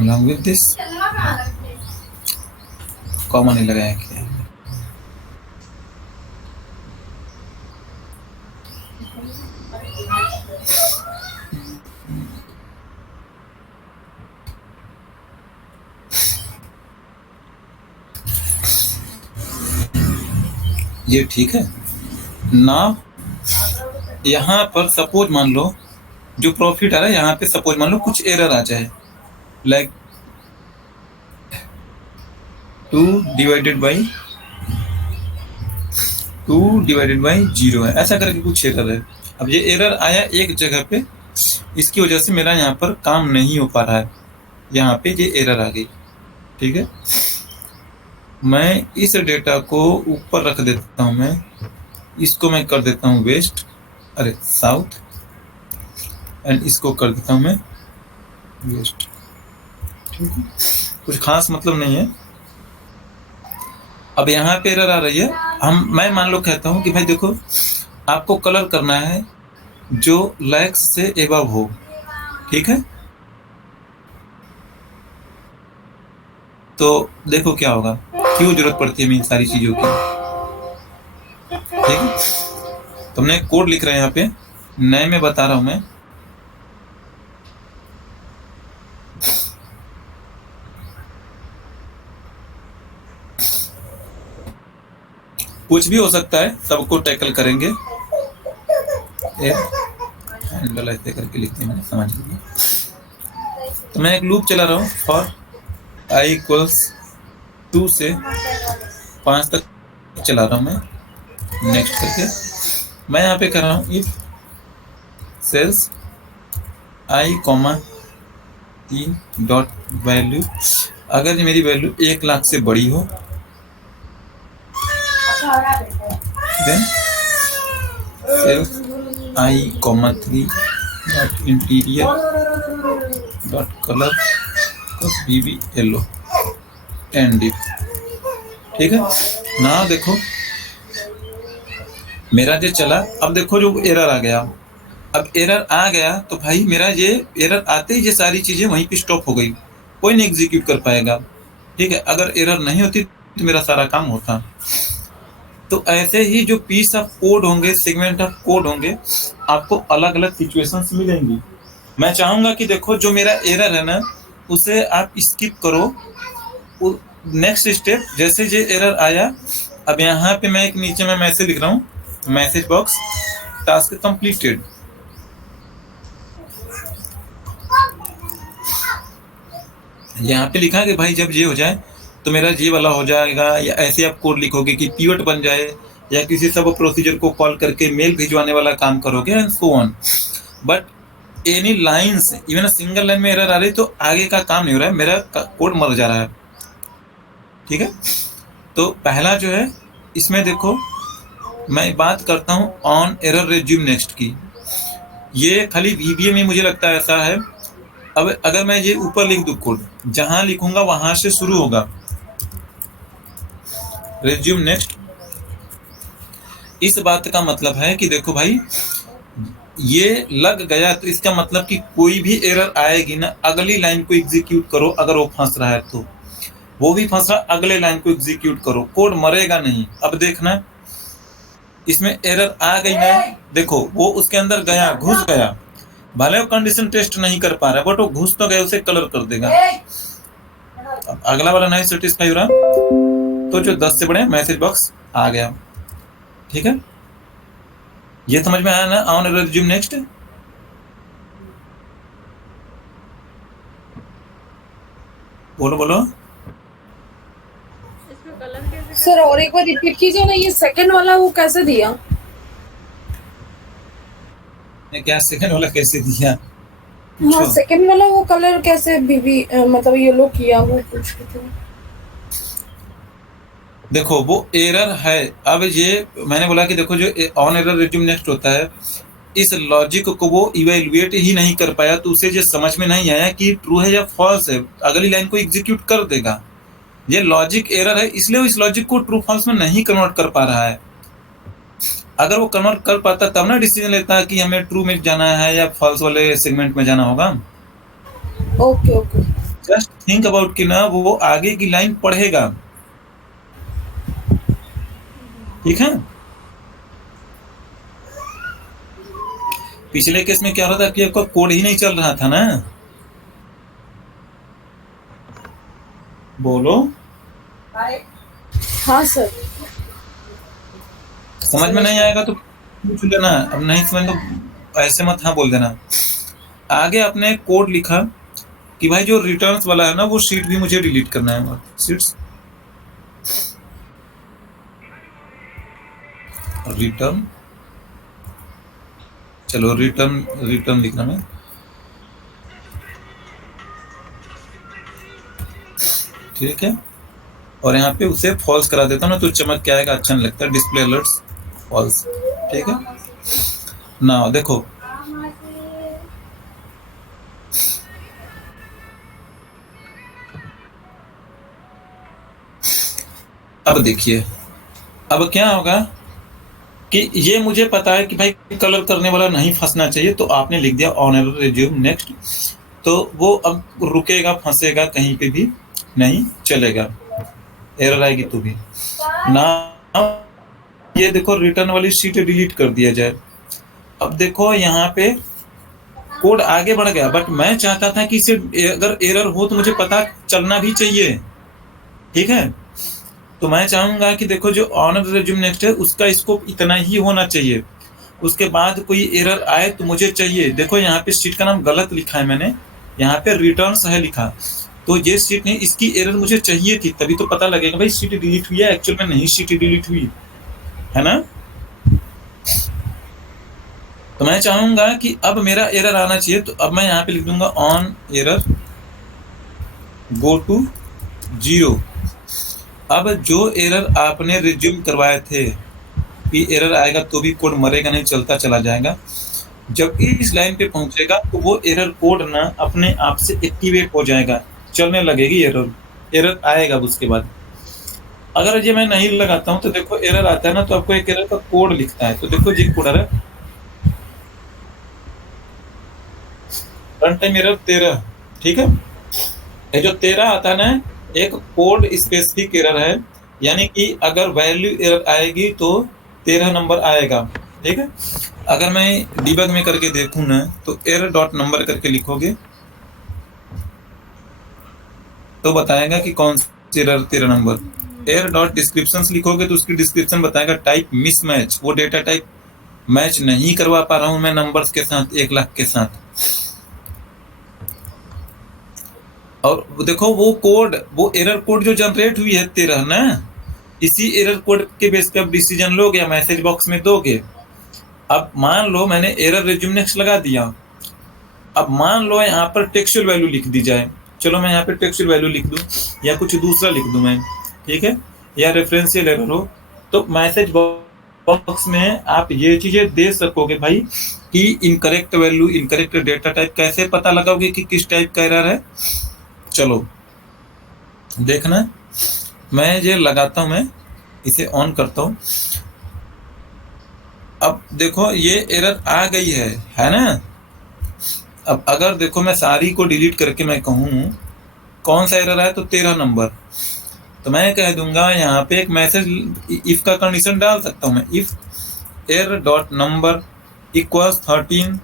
along with this common नहीं लगाया क्या ये ठीक है ना। यहाँ पर सपोज मान लो जो प्रॉफिट आ रहा है यहाँ पे सपोज मान लो कुछ एरर आ जाए लाइक 2 डिवाइडेड बाई 0 है, ऐसा करके कुछ एरर है। अब ये एरर आया एक जगह पे, इसकी वजह से मेरा यहाँ पर काम नहीं हो पा रहा है, यहाँ पे ये एरर आ गई। ठीक है, मैं इस डेटा को ऊपर रख देता हूँ, मैं इसको मैं कर देता हूँ वेस्ट, अरे साउथ, एंड इसको कर देता हूँ मैं वेस्ट। ठीक है, कुछ खास मतलब नहीं है। अब यहाँ पे एरर आ रही है, मैं मान लो कहता हूँ कि भाई देखो आपको कलर करना है जो लैक्स से एबव हो। ठीक है, तो देखो क्या होगा, क्यों जरूरत पड़ती है इन सारी चीजों की। ठीक है, तुमने कोड लिख रहे हैं यहाँ पे, नए में बता रहा हूं मैं। कुछ भी हो सकता है, सबको टैकल करेंगे। हैंडल ऐसे करके लिखते हैं, मैंने समझ लिया। तो मैं एक लूप चला रहा हूँ फॉर i इक्वल्स 2 से 5 तक चला रहा हूँ मैं, नेक्स्ट करके। मैं यहाँ पे कर रहा हूँ if cells i, 3 dot value, अगर वैल्यू 1 लाख से बड़ी हो then cells i, 3 dot interior dot colour BB yellow end if. ठीक है ना, देखो मेरा जो चला, अब देखो जो एरर आ गया। अब एरर आ गया तो भाई मेरा ये एरर आते ही ये सारी चीजें वहीं पे स्टॉप हो गई, कोई नहीं एग्जीक्यूट कर पाएगा। ठीक है, अगर एरर नहीं होती तो मेरा सारा काम होता। तो ऐसे ही जो पीस ऑफ कोड होंगे, सेगमेंट ऑफ कोड होंगे, आपको अलग अलग सिचुएशंस मिलेंगी। मैं चाहूंगा कि देखो जो मेरा एरर है ना, उसे आप स्किप करो, नेक्स्ट स्टेप। जैसे ये एरर आया, अब यहाँ पे मैं एक नीचे में मैसेज लिख रहा हूँ, मैसेज बॉक्स टास्क कंप्लीटेड। यहाँ पे लिखा कि भाई जब ये हो जाए तो मेरा ये वाला हो जाएगा, या ऐसे आप कोड लिखोगे कि पिवट बन जाए, या किसी सब प्रोसीजर को कॉल करके मेल भिजवाने वाला काम करोगे and so on. But any lines, even single line में एरर आ रही तो आगे का काम नहीं हो रहा है, मेरा कोड मर जा रहा है। ठीक है, तो पहला जो है इसमें देखो मैं बात करता हूँ ऑन एरर रिज्यूम नेक्स्ट की। ये खाली VBA में मुझे लगता है ऐसा है। अब अगर मैं ये ऊपर लिख दूं कोड, जहां लिखूंगा वहां से शुरू होगा रिज्यूम नेक्स्ट। इस बात का मतलब है कि देखो भाई ये लग गया तो इसका मतलब कि कोई भी एरर आएगी ना, अगली लाइन को एग्जीक्यूट करो। अगर वो फंस रहा है तो वो भी फंस रहा, अगले लाइन को एग्जीक्यूट करो, कोड मरेगा नहीं। अब देखना इसमें एरर आ गई ना, देखो वो उसके अंदर गया, घुस गया, भले वो कंडीशन टेस्ट नहीं कर पा रहा बट वो घुस तो गया, उसे कलर कर देगा। अब अगला वाला नहीं सेटिस्फाई हो रहा तो जो 10 से बड़े मैसेज बॉक्स आ गया। ठीक है, ये समझ में आया ना ऑन एरर रिज्यूम नेक्स्ट। बोलो बोलो सर, और एक बार रिपीट कीजिए ना, ये सेकंड वाला वो कैसे दिया? क्या सेकंड वाला कैसे दिया? हाँ, सेकंड वाला वो कलर कैसे बीबी मतलब येलो किया, वो पूछ रही थी। देखो वो एरर है। अब ये मैंने बोला कि देखो जो ऑन एरर रिज्यूम नेक्स्ट होता है, इस लॉजिक को वो इवेलुएट ही नहीं कर पाया, तो उसे ये समझ में नहीं आया कि ट्रू है या फॉल्स है, अगली लाइन को एग्जीक्यूट कर देगा। ये लॉजिक एरर है, इसलिए वो इस लॉजिक को ट्रू फॉल्स में नहीं कन्वर्ट कर पा रहा है। अगर वो कन्वर्ट कर पाता तब ना डिसीजन लेता कि हमें ट्रू में जाना है या फॉल्स वाले सेगमेंट में जाना होगा। Okay okay, just think about कि ना वो आगे की लाइन पढ़ेगा, ठीक है। पिछले केस में क्या हो रहा था कि आपका कोड ही नहीं चल रहा था ना, बोलो। हाँ सर। समझ में नहीं आएगा तो पूछ लेना, अब नहीं समझ तो ऐसे मत हाँ बोल देना। आगे आपने कोड लिखा कि भाई जो रिटर्न्स वाला है ना वो शीट भी मुझे डिलीट करना है, शीट्स रिटर्न, चलो रिटर्न रिटर्न लिखना मैं, ठीक है। और यहाँ पे उसे फॉल्स करा देता हूँ ना तो चमक क्या आएगा, अच्छा नहीं लगता, डिस्प्ले अलर्ट्स फॉल्स, ठीक है। ना देखो अब देखिए, अब क्या होगा कि ये मुझे पता है कि भाई कलर करने वाला नहीं फंसना चाहिए, तो आपने लिख दिया ऑन एरर रिज्यूम नेक्स्ट, तो वो अब रुकेगा, फंसेगा कहीं पे भी नहीं चलेगा, एरर आएगी तो भी ना। ये देखो रिटर्न वाली शीट डिलीट कर दिया जाए। अब देखो यहाँ पे कोड आगे बढ़ गया, बट मैं चाहता था कि इसे अगर एरर हो तो मुझे पता चलना भी चाहिए, ठीक है। तो मैं चाहूंगा कि देखो जो ऑनर रिज्यूम नेक्स्ट है उसका स्कोप इतना ही होना चाहिए, उसके बाद कोई एरर आए तो मुझे चाहिए। देखो यहाँ पे शीट का नाम गलत लिखा है मैंने, यहाँ पे रिटर्न्स है लिखा, तो ये शीट नहीं, इसकी एरर मुझे चाहिए थी, तभी तो पता लगेगा भाई शीट डिलीट हुई है, एक्चुअल में नहीं शीट डिलीट हुई है ना। तो मैं चाहूंगा कि अब मेरा एरर आना चाहिए, तो अब मैं यहाँ पे लिख दूंगा ऑन एरर गो टू 0। अब जो एरर आपने रिज्यूम करवाए थे कि एरर आएगा तो भी कोड मरेगा नहीं, चलता चला जाएगा, जब इस लाइन पे पहुंचेगा तो वो एरर कोड ना अपने आप से एक्टिवेट हो जाएगा, चलने लगेगी एरर, एरर आएगा उसके बाद। अगर ये मैं नहीं लगाता हूं तो देखो एरर आता है ना, तो आपको एक एरर का कोड लिखता है, तो देखो ये कोड है रन टाइम एरर 13, ठीक है। ये जो 13 आता है ना, एक कोड स्पेसिफिक एरर है, यानी कि अगर वैल्यू एरर आएगी तो 13 नंबर आएगा, ठीक है। अगर मैं डिबग में करके देखूं ना तो एरर डॉट नंबर करके लिखोगे तो बताएगा कि कौन सी एरर 13 नंबर। एरर डॉट डिस्क्रिप्शन लिखोगे तो उसकी डिस्क्रिप्शन बताएगा टाइप मिसमैच, वो डेटा टाइप मैच नहीं करवा पा रहा हूं मैं नंबर्स के साथ 1 लाख के साथ। और देखो वो कोड, वो एरर कोड जो जनरेट हुई है 13 ना, इसी एरर कोड के बेस पे आप डिसीजन लोगे या मैसेज बॉक्स में दोगे। अब मान लो मैंने एरर रिज्यूम नेक्स्ट लगा दिया, अब मान लो यहाँ पर टेक्सचुअल वैल्यू लिख दी जाए, चलो मैं यहाँ पे टेक्सचुअल वैल्यू लिख दूं या कुछ दूसरा लिख दूं मैं, ठीक है, या रेफरेंशियल एरर हो, तो मैसेज बॉक्स में आप ये चीजें दे सकोगे भाई कि incorrect value, incorrect data type, कैसे पता लगाओगे कि किस टाइप का एरर है। चलो देखना, मैं ये लगाता हूं, मैं इसे ऑन करता हूं। अब देखो ये एरर आ गई है ना। अब अगर देखो मैं सारी को डिलीट करके मैं कहूं कौन सा एरर है, तो 13 नंबर, तो मैं कह दूंगा यहाँ पे एक मैसेज इफ का कंडीशन डाल सकता हूं मैं, if error dot number equals 13,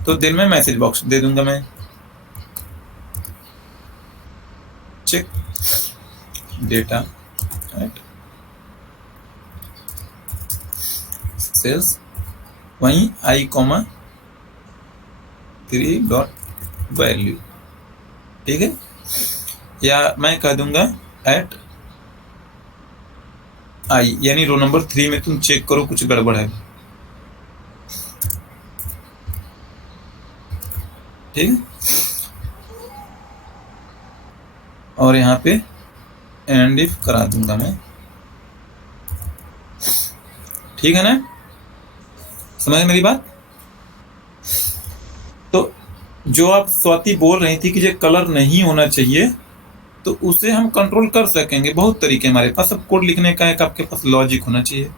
तो दिन में मैसेज बॉक्स दे दूंगा मैं, चेक डेटा राइट सेल्स, वहीं आई कॉमा 3 डॉट वैल्यू, ठीक है। या मैं कह दूंगा एट आई, यानी रो नंबर 3 में तुम चेक करो कुछ गड़बड़ है, ठीक है। और यहाँ पे एंड इफ करा दूंगा मैं, ठीक है ना, समझ मेरी बात। तो जो आप स्वाति बोल रही थी कि ये कलर नहीं होना चाहिए, तो उसे हम कंट्रोल कर सकेंगे, बहुत तरीके हमारे पास, सब कोड लिखने का एक आपके पास लॉजिक होना चाहिए।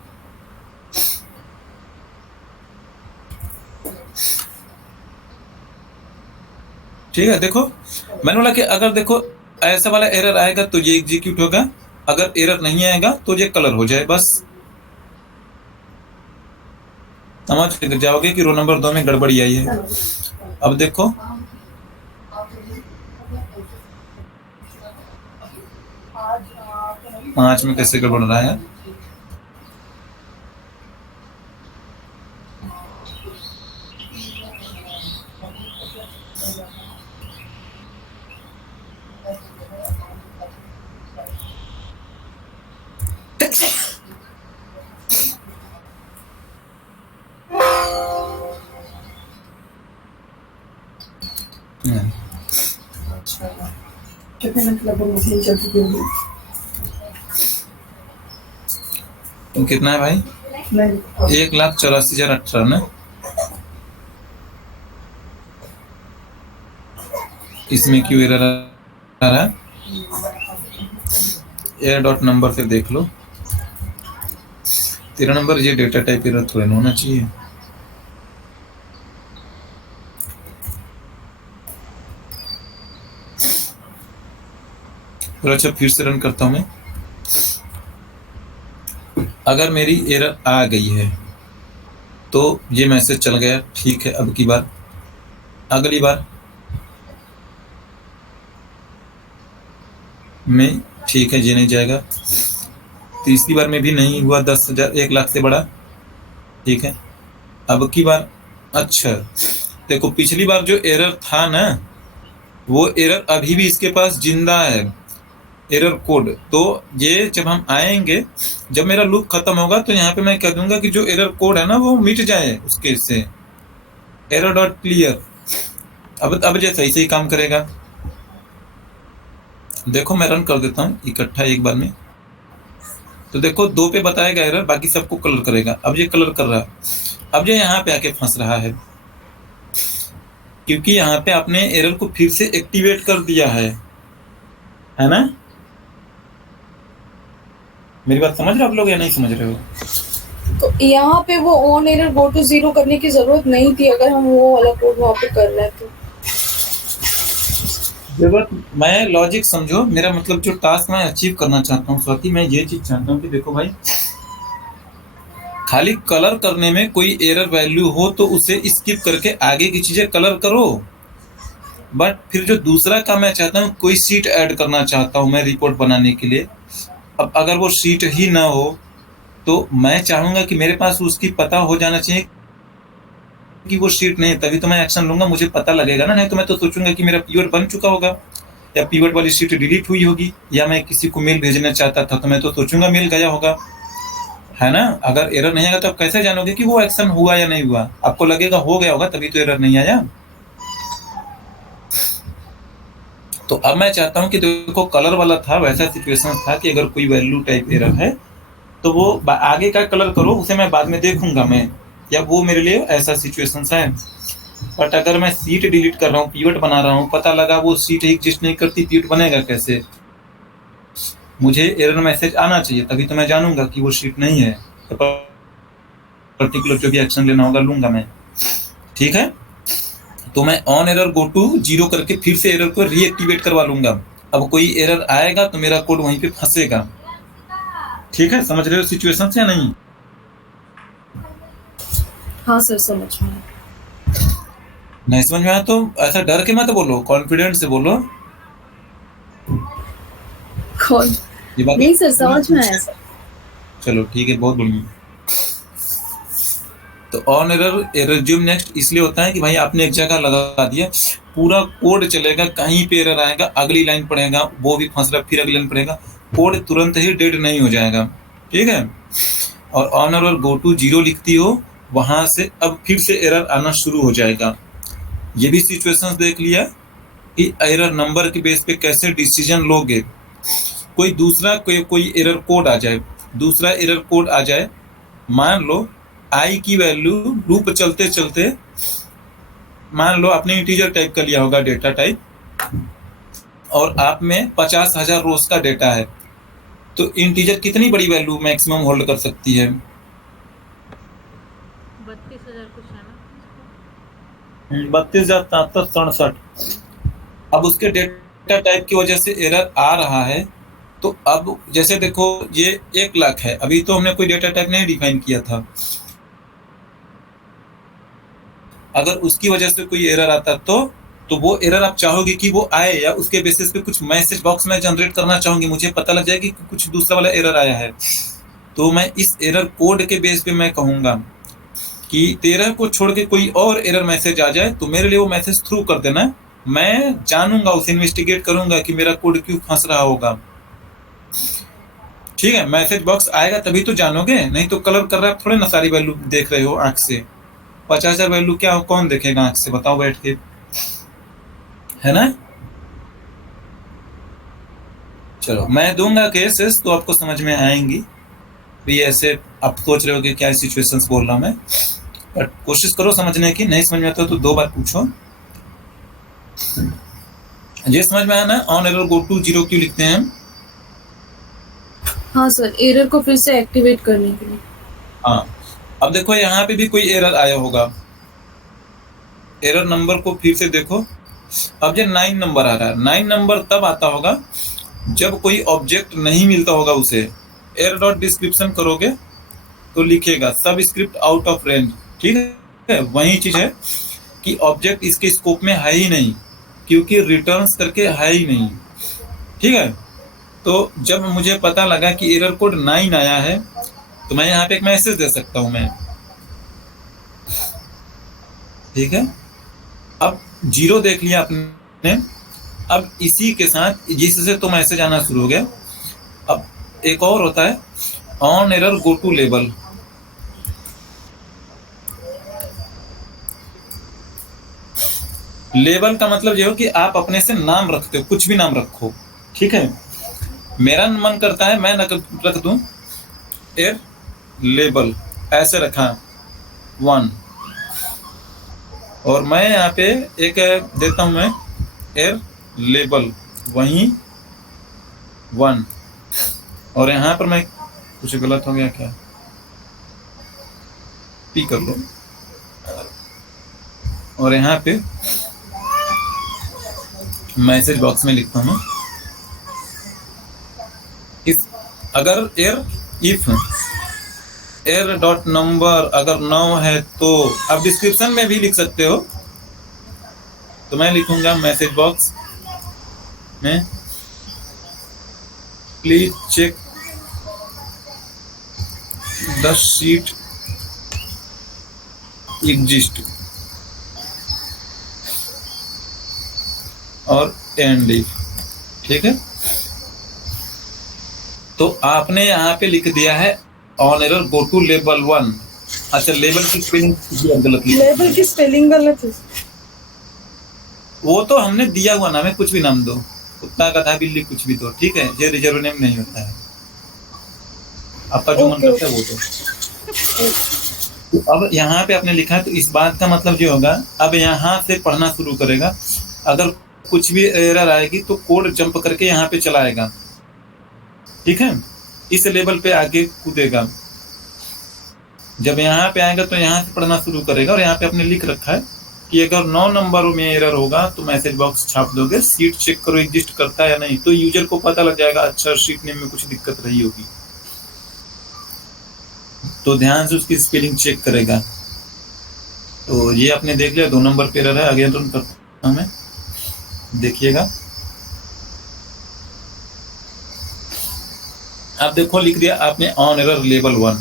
ठीक है, देखो मैंने बोला कि अगर देखो ऐसा वाला एरर आएगा तो ये एग्जीक्यूट होगा, अगर एरर नहीं आएगा तो ये कलर हो जाए, बस समझ जाओगे कि रो नंबर 2 में गड़बड़ी आई है। अब देखो पांच में कैसे गड़बड़ रहा है। कितने मिनट लगभग मशीन चल चुकी होगी? तो कितना है भाई? 1,84,018 ना। इसमें क्यों एरर आ रहा है? एरर डॉट नंबर पे देख लो। तेरा नंबर ये डेटा टाइप एरर थोड़ा होना चाहिए। तो अच्छा फिर से रन करता हूं मैं। अगर मेरी एरर आ गई है तो ये मैसेज चल गया, ठीक है। अब की बार, अगली बार में ठीक है, ये नहीं जाएगा। तीसरी बार में भी नहीं हुआ 10,000 1,00,000 से बड़ा, ठीक है। अब की बार, अच्छा देखो पिछली बार जो एरर था ना, वो एरर अभी भी इसके पास जिंदा है, एरर कोड। तो ये जब हम आएंगे, जब मेरा लूप खत्म होगा तो यहाँ पे मैं कह दूंगा कि जो एरर कोड है ना वो मिट जाए उसके से, एरर डॉट क्लियर। अब ये सही से काम करेगा। देखो मैं रन कर देता हूँ इकट्ठा एक बार में। तो देखो 2 पे बताएगा एरर, बाकी सबको कलर करेगा। अब ये कलर कर रहा है, अब ये यहाँ पे आके फंस रहा है, क्योंकि यहाँ पे आपने एरर को फिर से एक्टिवेट कर दिया है ना। मेरी बात समझ रहे हो आप लोग या नहीं समझ रहे हो? तो यहाँ पे वो ऑन एरर गो टू 0 करने की जरूरत नहीं थी, अगर हम वो वाला कोड वहाँ पे कर रहे तो। जरूरत, मैं लॉजिक समझो, मेरा मतलब जो टास्क मैं अचीव करना चाहता हूँ स्वाति, मैं ये चीज चाहता हूँ कि देखो भाई, खाली कलर करने में कोई एरर वैल्यू हो तो उसे स्किप करके आगे की चीजें कलर करो। बट फिर जो दूसरा काम मैं चाहता हूँ, कोई शीट ऐड करना चाहता हूँ मैं रिपोर्ट बनाने के लिए। अब अगर वो शीट ही ना हो तो मैं चाहूंगा कि मेरे पास उसकी पता हो जाना चाहिए कि वो शीट नहीं, तभी तो मैं एक्शन लूंगा, मुझे पता लगेगा ना। नहीं तो मैं तो सोचूंगा कि मेरा पीवट बन चुका होगा, या पीवट वाली शीट डिलीट हुई होगी, या मैं किसी को मेल भेजना चाहता था तो मैं तो सोचूंगा मेल गया होगा, है ना। अगर एरर नहीं आएगा तो आप कैसे जानोगे कि वो एक्शन हुआ या नहीं हुआ? आपको लगेगा हो गया होगा तभी तो एरर नहीं आया। तो अब मैं चाहता हूं कि देखो कलर वाला था, वैसा सिचुएशन था कि अगर कोई वैल्यू टाइप एरर है तो वो आगे का कलर करो, उसे मैं बाद में देखूंगा मैं, या वो मेरे लिए ऐसा सिचुएशन है। बट अगर मैं सीट डिलीट कर रहा हूँ, पीवट बना रहा हूँ, पता लगा वो सीट एग्जिस्ट नहीं करती, पीवट बनेगा कैसे? मुझे एरर मैसेज आना चाहिए, तभी तो मैं जानूंगा कि वो शीट नहीं है, तो पर्टिकुलर जो भी एक्शन लेना होगा लूंगा मैं, ठीक है। तो मैं ऑन एरर गो टू 0 करके फिर से एरर को रीएक्टिवेट करवा लूंगा। अब कोई एरर आएगा तो मेरा कोड वहीं पे फंसेगा, ठीक है। समझ रहे हो सिचुएशन से या नहीं? हाँ सर समझ में। नहीं समझ में आया तो ऐसा डर के मत बोलो, कॉन्फिडेंस से बोलो। कौन? नहीं सर समझ में आया सर। चलो ठीक है, बहुत बढ़िया। तो ऑन एरर रिज्यूम नेक्स्ट इसलिए होता है कि भाई आपने एक जगह लगा दिया, पूरा कोड चलेगा, कहीं पे एरर आएगा, अगली लाइन पढ़ेगा, वो भी फंस रहा, फिर अगली लाइन पढ़ेगा, कोड तुरंत ही डेड नहीं हो जाएगा, ठीक है। और ऑन एरर गो टू 0 लिखती हो, वहां से अब फिर से एरर आना शुरू हो जाएगा। ये भी सिचुएशंस देख लिया कि एरर नंबर के बेस पे कैसे डिसीजन लोगे। कोई दूसरा कोई एरर कोड आ जाए, दूसरा एरर कोड आ जाए, मान लो आई की वैल्यू लूप चलते चलते, मान लो आपने इंटीजर टाइप कर लिया होगा डेटा टाइप, और आप में 50,000 रोज का डेटा है, तो इंटीजर कितनी बड़ी वैल्यू मैक्सिमम होल्ड कर सकती है? 32,000 कुछ है ना। 32,767। अब उसके डेटा डेटा टाइप की वजह से एरर आ रहा है, तो अब जैसे देखो ये 1 लाख है, अभी तो हमने कोई डेटा टाइप नहीं डिफाइन किया था। अगर उसकी वजह से कोई एरर आता तो वो एरर आप चाहोगे कि वो आए, या उसके बेसिस पे कुछ मैसेज बॉक्स में जनरेट करना चाहोगे? मुझे पता लग जाएगी कि कुछ दूसरा वाला एरर आया है, तो मैं इस एरर कोड के बेस पे मैं कहूँगा कि 13 को छोड़ के कोई और एरर मैसेज आ जाए तो मेरे लिए वो मैसेज थ्रू कर देना। मैं जानूंगा, उसे इन्वेस्टिगेट करूंगा कि मेरा कोड क्यों फंस रहा होगा। ठीक है, मैसेज बॉक्स आएगा तभी तो जानोगे, नहीं तो कलर कर रहा है थोड़े ना सारी वैल्यू देख रहे हो आंख से। 50,000 वैल्यू क्या कौन देखेगा आंख से, बताओ बैठ के, है ना? चलो मैं दूंगा केसेस तो आपको समझ में आएंगी। भी ऐसे आप सोच रहे हो कि क्या सिचुएशंस बोल रहा हूं मैं, बट कोशिश करो समझने की। नहीं समझ में आता तो 2 बार पूछो। ये समझ में आया ना, ऑन एरर गो टू 0 क्यों लिखते हैं हम? हाँ सर, एरर को फिर से एक्टिवेट करने के लिए। हाँ, अब देखो यहाँ पे भी कोई एरर आया होगा, एरर नंबर को फिर से देखो। अब ये 9 नंबर आ रहा है, 9 नंबर तब आता होगा जब कोई ऑब्जेक्ट नहीं मिलता होगा उसे। एरर डॉट डिस्क्रिप्शन करोगे तो लिखेगा सब स्क्रिप्ट आउट ऑफ रेंज। ठीक है, वही चीज है कि ऑब्जेक्ट इसके स्कोप में है ही नहीं, क्योंकि रिटर्न्स करके है ही नहीं। ठीक है, तो जब मुझे पता लगा कि एरर कोड 9 आया है तो मैं यहाँ पे एक मैसेज दे सकता हूँ मैं। ठीक है, अब 0 देख लिया आपने, अब इसी के साथ जिससे तो मैसेज आना शुरू हो गया। अब एक और होता है on error go to label. Label का मतलब ये हो कि आप अपने से नाम रखते हो, कुछ भी नाम रखो। ठीक है, मेरा मन करता है मैं रख दूं एर लेबल, ऐसे रखा 1, और मैं यहाँ पे एक देता हूं मैं एर लेबल वहीं 1, और यहाँ पर मैं कुछ गलत हो गया क्या, पी कर लो, और यहाँ पे मैसेज बॉक्स में लिखता हूँ इस, अगर इफ एर डॉट नंबर अगर 9 है तो आप डिस्क्रिप्शन में भी लिख सकते हो। तो मैं लिखूंगा मैसेज बॉक्स में please check the sheet exist और एंड इफ। ठीक है, तो आपने यहाँ पे लिख दिया है on error go to label 1। अच्छा, लेबल की स्पेलिंग गलत लिखी, लेबल की स्पेलिंग गलत है। वो तो हमने दिया हुआ नाम है, कुछ भी नाम दो, कुत्ता गधा बिल्ली कुछ भी दो। ठीक है, ये रिजर्व नेम नहीं होता है, आपका जो मन करता है वो तो अब यहाँ पे आपने लिखा है तो इस बात का मतलब ये होगा, अब यहाँ से पढ़ना शुरू करेगा। अगर कुछ भी एरर आएगी तो कोड जंप करके यहाँ पे चलाएगा। ठीक है, इस लेवल पे आगे कूदेगा। जब यहाँ पे आएगा तो यहाँ से पढ़ना शुरू करेगा, और यहाँ पे आपने लिख रखा है कि अगर 9 नंबर में एरर होगा तो मैसेज बॉक्स छाप दोगे, सीट चेक करो एग्जिस्ट करता है या नहीं, तो यूजर को पता लग जाएगा अच्छा सीट नेम में कुछ दिक्कत रही होगी, तो ध्यान से उसकी स्पेलिंग चेक करेगा। तो ये आपने देख लिया 2 नंबर पे एरर है, आगे रन करता हूं मैं, देखिएगा। अब देखो लिख दिया आपने ऑन एरर लेवल 1,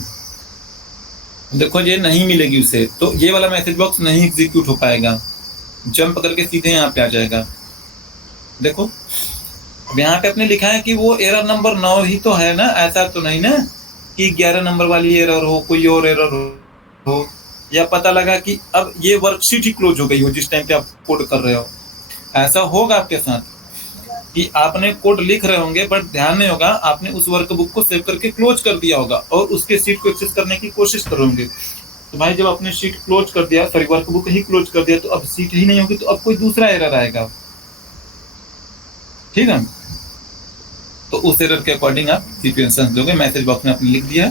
देखो ये नहीं मिलेगी उसे, तो ये वाला मैसेज बॉक्स नहीं एग्जीक्यूट हो पाएगा, जंप करके सीधे यहाँ पे आ जाएगा। देखो अब यहाँ पे आपने लिखा है कि वो एरर नंबर 9 ही तो है ना, ऐसा तो नहीं ना कि 11 नंबर वाली एरर हो, कोई और एरर हो, या पता लगा कि अब ये वर्कशीट ही क्लोज हो गई हो जिस टाइम पे आप कोड कर रहे हो। ऐसा होगा आपके साथ कि आपने कोड लिख रहे होंगे बट ध्यान नहीं होगा, आपने उस वर्कबुक को सेव करके क्लोज कर दिया होगा और उसके सीट को एक्सेस करने की कोशिश करोगे। तो भाई जब आपने शीट क्लोज कर दिया, सॉरी वर्कबुक ही क्लोज कर दिया, तो अब सीट ही नहीं होगी, तो अब कोई दूसरा एरर आएगा। ठीक है, तो उस एरर के अकॉर्डिंग आप सिचुएशन दोगे। मैसेज बॉक्स में आपने लिख दिया,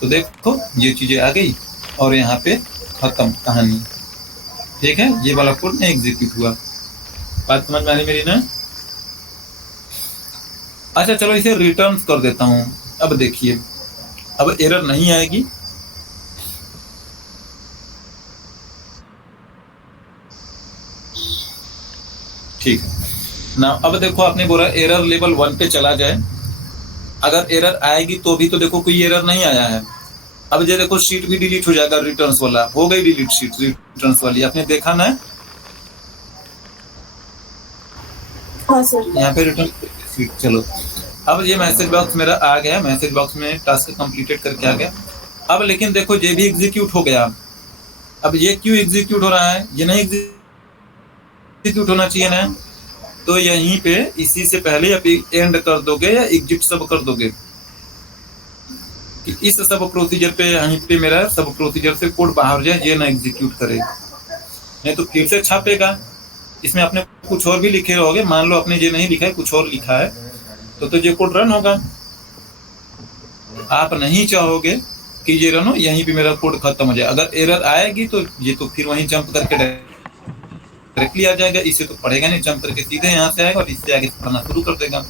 तो देखो ये चीजें आ गई और यहाँ पे खत्म कहानी। ठीक है, ये वाला कोड नहीं एग्जीक्यूट हुआ। बात समझ में आ रही मेरी ना? अच्छा चलो इसे रिटर्न कर देता हूँ। अब देखिए, अब एरर नहीं आएगी। ठीक है ना, अब देखो आपने बोला एरर लेवल 1 पे चला जाए। अगर एरर आएगी तो भी तो देखो कोई एरर नहीं आया है। अब ये देखो शीट भी डिलीट हो जाएगा, रिटर्न्स वाला हो गई डिलीट शीट रिटर्न्स वाली, आपने देखा ना। हाँ सर। यहाँ पे रिटर्न शीट, चलो अब ये मैसेज बॉक्स मेरा आ गया, मैसेज बॉक्स में टास्क कंप्लीटेड करके आ गया। अब लेकिन देखो ये भी एग्जीक्यूट हो गया। अब ये क्यों एग्जीक्यूट हो रहा है, ये नहीं एग्जीक्यूट होना चाहिए ना। तो यहीं पे इसी से पहले आप एंड कर दोगे या एग्जिट सब कर दोगे कि इस सब प्रोसीजर पे, यहीं पे मेरा सब प्रोसीजर से कोड बाहर जाए, ये ना एग्जीक्यूट करे, नहीं तो फिर से छापेगा। इसमें आपने कुछ और भी लिखे रहोगे, मान लो आपने ये नहीं लिखा है, कुछ और लिखा है, तो ये कोड रन होगा। आप नहीं चाहोगे कि ये रन हो, यहीं पे मेरा कोड खत्म हो जाए। अगर एरर आएगी तो ये तो फिर वहीं जंप करके डायरेक्टली आ जाएगा, इसे तो पढ़ेगा नहीं, जंप करके सीधे यहाँ से आएगा और इससे आगे पढ़ना शुरू कर देगा।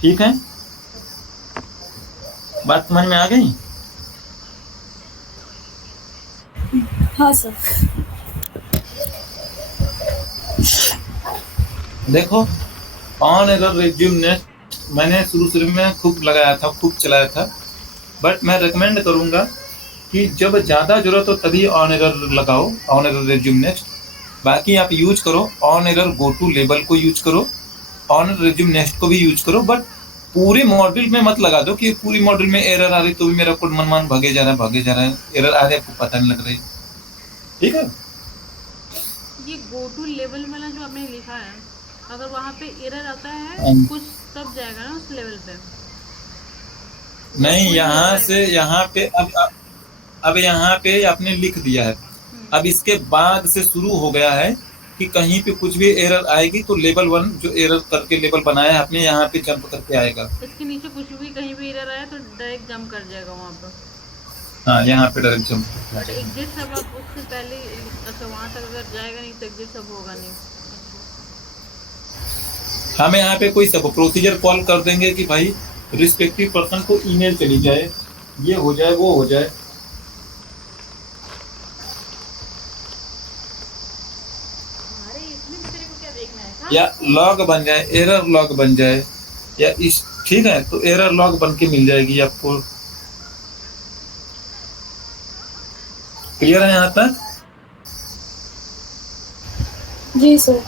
ठीक है, बात समझ में आ गई? हाँ सर। देखो ऑन एरर रिज्यूम नेक्स्ट मैंने शुरू में खूब लगाया था, खूब चलाया था, बट मैं रिकमेंड करूंगा कि जब ज़्यादा जरूरत हो तभी ऑन एरर लगाओ, ऑन एरर रिज्यूम नेक्स्ट। बाकी आप यूज करो on error go to label को यूज करो, ऑन एरर रिज्यूम नेक्स्ट को भी यूज करो, बट पूरे मॉड्यूल में मत लगा दो कि पूरी मॉड्यूल में एरर आ रही तो भी मेरा कोड मनमान भागे जा रहा है, एरर आ रहा है आपको पता नहीं लग रही। ठीक है, ये गो टू लेवल वाला जो आपने लिखा है, अगर वहाँ पे एरर आता है कुछ तब जाएगा ना उस लेवल पे? नहीं, यहाँ से यहाँ पे अब यहाँ पे आपने लिख दिया है, अब इसके बाद से शुरू हो गया है कि कहीं पे कुछ भी एरर आएगी तो लेवल 1 जो एरर करके लेवल बनाया है आपने, यहाँ पे जंप करके आएगा। इसके नीचे कुछ भी कहीं भी एरर आया तो डायरेक्ट जंप कर जाएगा वहाँ पे। हाँ, यहाँ पे डायरेक्ट जंप। बट एग्जिट सब आप उससे पहले, अच्छा वहाँ तक अगर जाएगा नहीं तो एग्जिट सब होगा नहीं। हमें यहाँ पे कोई सब प्रोसीजर कॉल कर देंगे कि भाई रिस्पेक्टिव पर्सन को ईमेल चली जाए, ये हो जाए वो हो जाए। या लॉग बन जाए, एरर लॉग बन जाए, या इस, ठीक है, तो एरर लॉग बन के मिल जाएगी आपको। क्लियर है यहाँ तक? जी सर।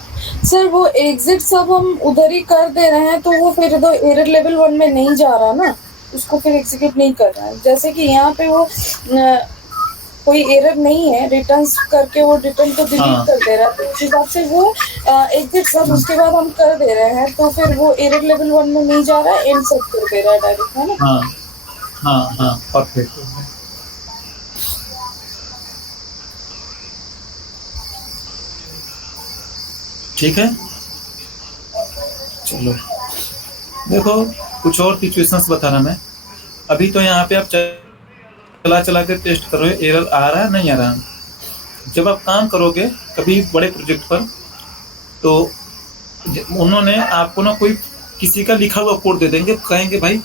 सर वो एग्जिट सब हम उधर ही कर दे रहे हैं तो वो फिर तो एरर लेवल 1 में नहीं जा रहा ना, उसको फिर एग्जीक्यूट नहीं कर रहा है। जैसे कि यहाँ पे वो कोई एरर नहीं है, रिटर्न करके वो रिटर्न को डिलीट कर दे रहा है, तो उस हिसाब से वो एग्जिट सब उसके बाद हम कर दे रहे हैं, तो फिर वो एरर लेवल 1 में नहीं जा रहा है, एंड सब कर दे रहा है डायरेक्ट, है ना? हाँ हाँ हाँ, परफेक्ट। ठीक है, चलो देखो कुछ और सिचुएशंस बता रहा मैं। अभी तो यहाँ पे आप चला के टेस्ट करो एरर आ रहा है नहीं आ रहा। जब आप काम करोगे कभी बड़े प्रोजेक्ट पर, तो उन्होंने आपको ना कोई किसी का लिखा हुआ कोड दे देंगे, कहेंगे भाई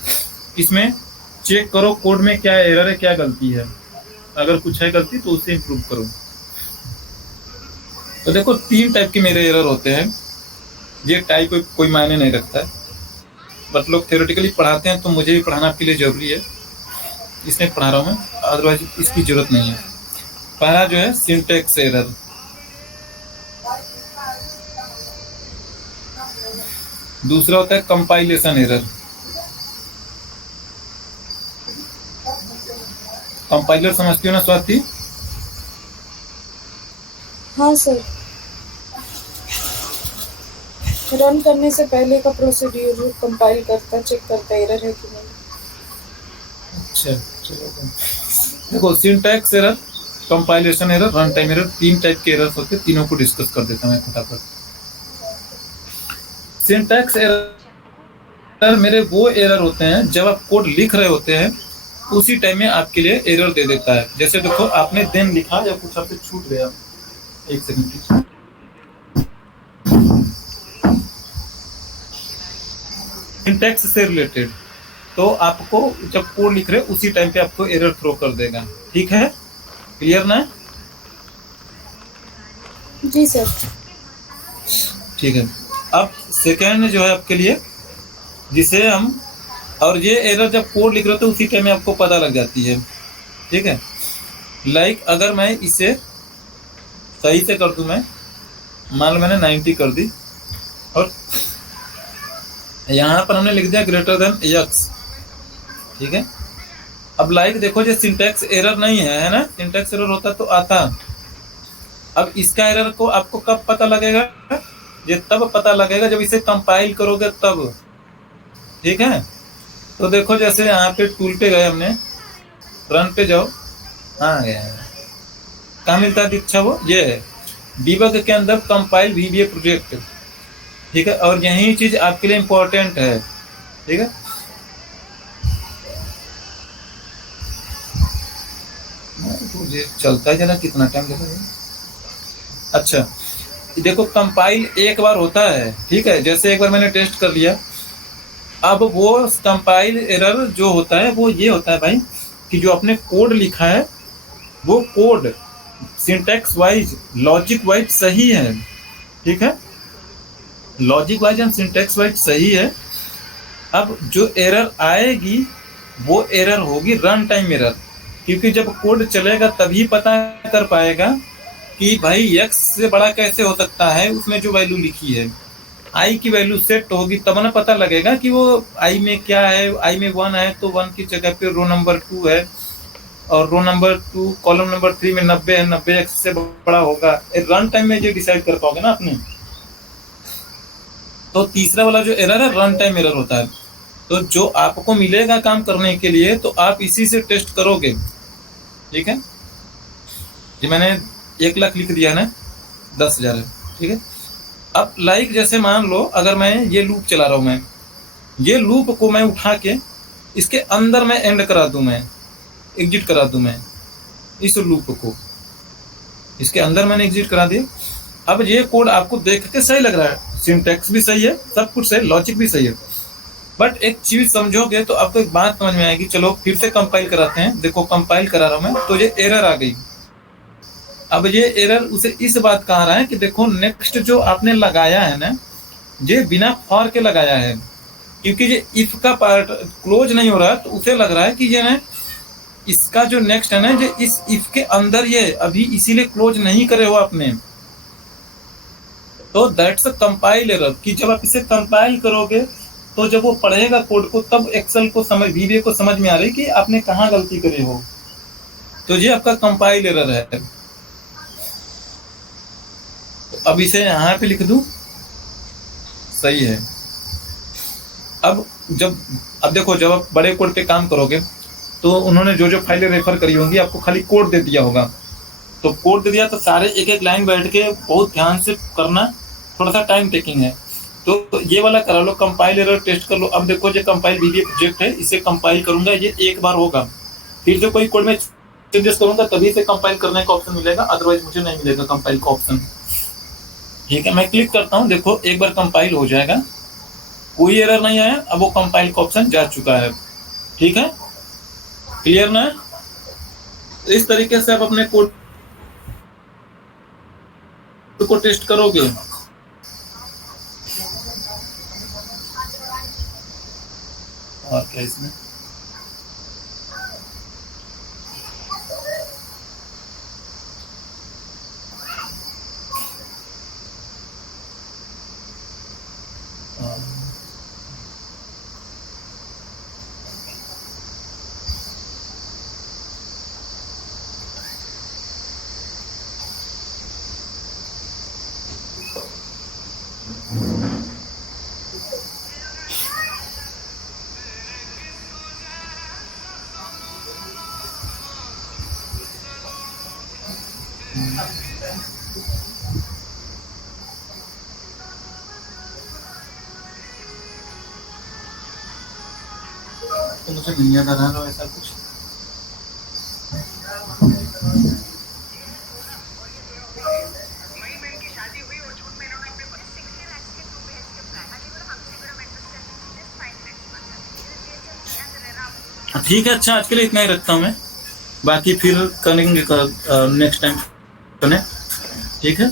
इसमें चेक करो कोड में क्या एरर है, क्या गलती है, अगर कुछ है गलती तो उसे इम्प्रूव करो। तो देखो 3 टाइप के मेरे एरर होते हैं, ये टाइप कोई मायने नहीं रखता है, बट लोग थ्योरेटिकली पढ़ाते हैं तो मुझे भी पढ़ाना आपके लिए जरूरी है, इसमें पढ़ा रहा हूँ मैं, अदरवाइज इसकी जरूरत नहीं है। पहला जो है सिंटैक्स एरर, दूसरा होता है कंपाइलेशन एरर। कंपाइलर समझती हो ना स्वाति? हाँ सर, रन करने से पहले का प्रोसीड्यूर जो कंपाइल करता, चेक करता एरर है कि नहीं। अच्छा चलो, देखो syntax error, compilation error, run time error, 3 type के एरर्स होते हैं, तीनों को डिस्कस कर देता हूं मैं फटाफट। सिंटैक्स एरर मेरे वो एरर होते हैं जब आप कोड लिख रहे होते हैं उसी टाइम में आपके लिए एरर दे देता है। जैसे देखो आपने देन लिखा या कुछ आपसे छूट गया, एक सेकंड, सिंटैक्स से रिलेटेड, तो आपको जब कोड लिख रहे हो उसी टाइम पे आपको एरर थ्रो कर देगा। ठीक है, क्लियर ना? जी सर। ठीक है। अब सेकेंड जो है आपके लिए, जिसे हम, और ये एरर जब कोड लिख रहे हो तो उसी टाइम में आपको पता लग जाती है। ठीक है, लाइक अगर मैं इसे सही से कर दूं, मैं मान लो मैंने 90 कर दी और यहाँ पर हमने लिख दिया ग्रेटर देन x। ठीक है, अब लाइक देखो ये सिंटैक्स एरर नहीं है ना, सिंटैक्स एरर होता तो आता। अब इसका एरर को आपको कब पता लगेगा? ये तब पता लगेगा जब इसे कंपाइल करोगे तब। ठीक है, तो देखो जैसे यहाँ पे टूल पे गए हमने, रन पे जाओ, हाँ गया है। कहाँ मिलता है दीक्षा? वो ये है डिबग के अंदर कंपाइल VBA प्रोजेक्ट। ठीक है, और यही चीज आपके लिए इम्पोर्टेंट है। ठीक है, मुझे चलता है जरा, कितना टाइम लगेगा। अच्छा, देखो कंपाइल एक बार होता है। ठीक है, जैसे एक बार मैंने टेस्ट कर लिया, अब वो कंपाइल एरर जो होता है वो ये होता है भाई कि जो आपने कोड लिखा है वो code syntax wise, logic wise सही है। ठीक है, logic wise and syntax wise सही है। अब जो एरर आएगी वो एरर होगी रन टाइम एरर, क्योंकि जब कोड चलेगा तभी पता कर पाएगा कि भाई x से बड़ा कैसे हो सकता है, उसमें जो वैल्यू लिखी है i की वैल्यू सेट होगी तब ना पता लगेगा कि वो i में क्या है। i में 1 है तो 1 की जगह पे रो नंबर 2 है, और रो नंबर 2 कॉलम नंबर 3 में 90 है, 90 x से बड़ा होगा। रन टाइम में ये डिसाइड कर पाओगे ना आपने। तो तीसरा वाला जो एरर है रन टाइम एरर होता है। तो जो आपको मिलेगा काम करने के लिए तो आप इसी से टेस्ट करोगे। ठीक है, ये मैंने 1 लाख लिख दिया ना, 10,000 है। ठीक है, अब लाइक जैसे मान लो अगर मैं ये लूप चला रहा हूँ, मैं ये लूप को मैं उठा के इसके अंदर मैं एंड करा दूं, मैं एग्जिट करा दूं, मैं इस लूप को इसके अंदर मैंने एग्जिट करा दिया। अब ये कोड आपको देख के सही लग रहा है, सिंटैक्स भी सही है, सब कुछ सही, लॉजिक भी सही है, बट एक चीज समझोगे तो आपको एक बात समझ में आएगी। चलो फिर से कंपाइल कराते हैं। देखो कंपाइल करा रहा हूं मैं, तो ये एरर आ गई। अब ये एरर उसे इस बात कह रहा है कि देखो नेक्स्ट जो आपने लगाया है ना, ये बिना फॉर के लगाया है, क्योंकि ये इफ का पार्ट क्लोज नहीं हो रहा, तो उसे लग रहा है कि ये ना इसका जो नेक्स्ट है ना, ये इस इफ के अंदर ये अभी इसीलिए क्लोज नहीं करे हो आपने। तो दैट्स अ कंपाइल एरर, कि जब आप इसे कंपाइल करोगे तो जब वो पढ़ेगा कोड को तब एक्सेल को समझ, VBA को समझ में आ रही कि आपने कहाँ गलती करी हो। तो ये आपका कंपाइल एरर है। तो अब इसे यहाँ पे लिख दूं, सही है। अब देखो जब आप बड़े कोड पे काम करोगे तो उन्होंने जो जो फाइलें रेफर करी होंगी आपको खाली कोड दे दिया होगा। तो कोड दे दिया तो सारे एक एक लाइन बैठ के बहुत ध्यान से करना, थोड़ा सा टाइम टेकिंग है। तो ये वाला करा लो, कंपाइल एरर टेस्ट कर लो। अब देखो ये कंपाइल VBA प्रोजेक्ट है, इसे कंपाइल करूंगा, ये एक बार होगा, फिर जो कोई कोड में चेंजेस करूंगा तभी से कंपाइल करने का ऑप्शन मिलेगा, अदरवाइज मुझे नहीं मिलेगा कंपाइल का ऑप्शन। ठीक है, मैं क्लिक करता हूँ, देखो एक बार कंपाइल हो जाएगा, कोई एरर नहीं आया, अब वो कंपाइल का ऑप्शन जा चुका है। ठीक है, क्लियर ना? इस तरीके से आप अपने कोड को टेस्ट करोगे। और क्या इसमें तो मुझे नहीं याद आ रहा ऐसा कुछ। ठीक है, अच्छा आज के लिए इतना ही रखता हूँ मैं, बाकी फिर करेंगे नेक्स्ट टाइम करें, ठीक है।